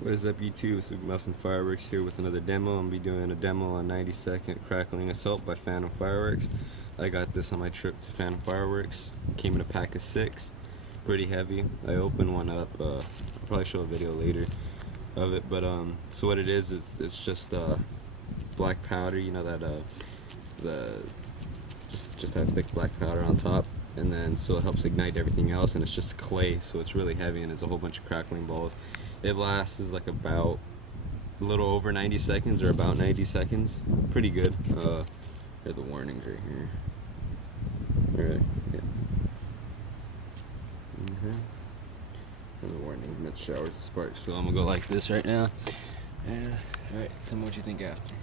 What is up, YouTube? It's McMuffinFireworks here with another demo. I'm going to be doing a demo on 90-second Crackling Assault by Fireworks. I got this on my trip to Fireworks. It came in a pack of 6. Pretty heavy. I opened one up. I'll probably show a video later of it. But so what it is it's just black powder. You know that just that thick black powder on top. And then so it helps ignite everything else, and it's just clay, so it's really heavy, and it's a whole bunch of crackling balls. It lasts like about a little over 90 seconds, or about 90 seconds. Pretty good. Here are the warnings right here. Alright, yeah. And the warning, mid showers of sparks. So I'm gonna go like this right now. And alright, tell me what you think after.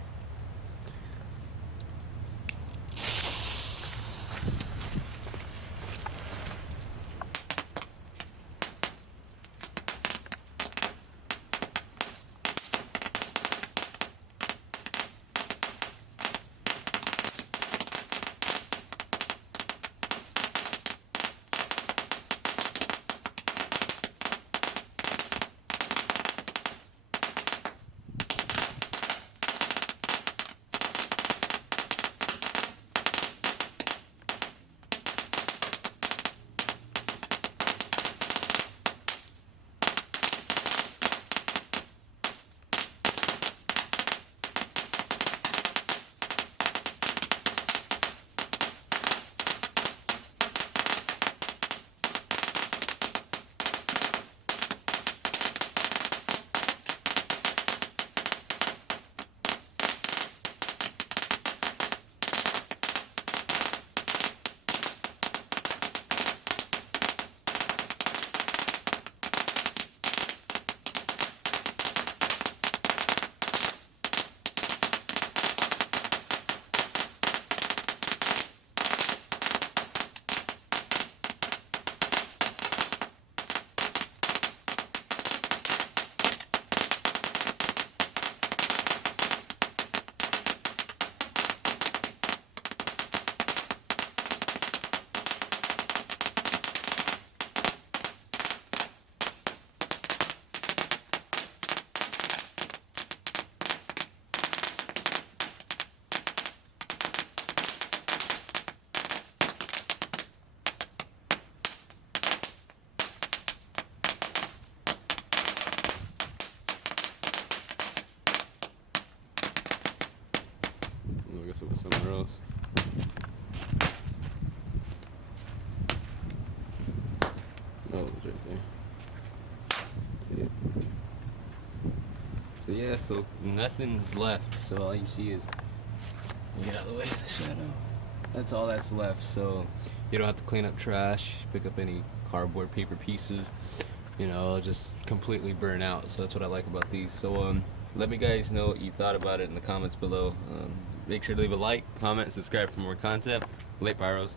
I guess it was somewhere else. Oh, it was right there. See it? So yeah, so nothing's left. So all you see is, get out of the way of the shadow. That's all that's left. So you don't have to clean up trash, pick up any cardboard, paper pieces. You know, it'll just completely burn out. So that's what I like about these. So let me guys know what you thought about it in the comments below. Make sure to leave a like, comment, subscribe for more content. Late Pyros.